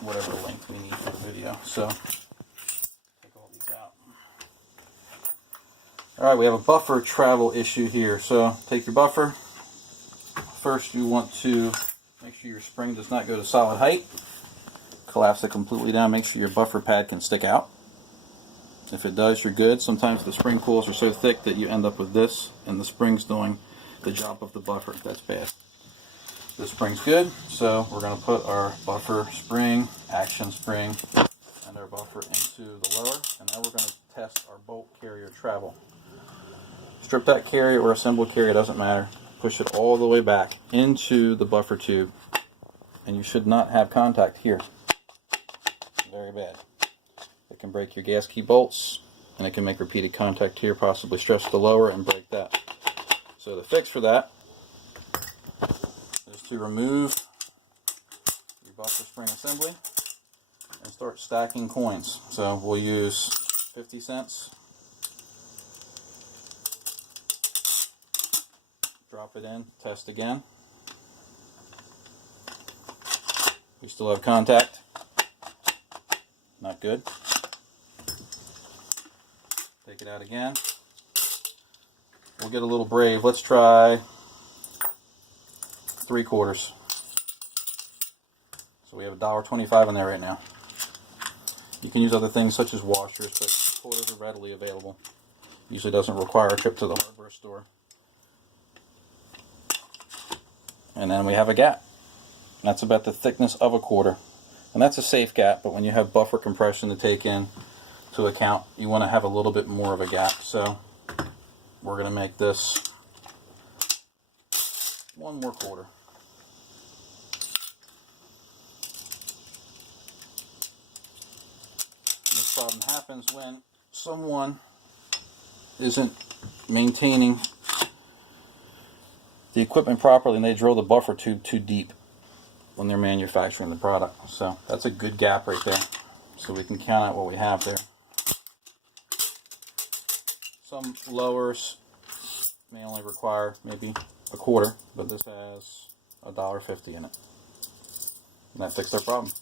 whatever length we need for the video. So take all these out. Alright, we have a buffer travel issue here. So take your buffer. First you want to make sure your spring does not go to solid height. Collapse it completely down. Make sure your buffer pad can stick out. If it does, you're good. Sometimes the spring pulls are so thick that you end up with this, and the spring's doing the job of the buffer. That's bad. This spring's good, so we're going to put our buffer spring, action spring, and our buffer into the lower, and now we're going to test our bolt carrier travel. Strip that carrier or assemble carrier, doesn't matter. Push it all the way back into the buffer tube, and you should not have contact here. Very bad. It can break your gas key bolts, and it can make repeated contact here, possibly stress the lower and break that. So the fix for that is to remove your buffer spring assembly and start stacking coins. So we'll use 50 cents. Drop it in, test again. We still have contact. Not good. Take it out again. We'll get a little brave. Let's try 3/4. So we have $1.25 in there right now. You can use other things such as washers, but quarters are readily available. Usually doesn't require a trip to the hardware store. And then we have a gap. That's about the thickness of 1/4. And that's a safe gap, but when you have buffer compression to take into account, you want to have a little bit more of a gap. So we're going to make this 1 more 1/4. This problem happens when someone isn't maintaining the equipment properly and they drill the buffer tube too deep when they're manufacturing the product. So that's a good gap right there. So we can count out what we have there. Some lowers may only require maybe 1/4, but this has $1.50 in it. And that fixed our problem.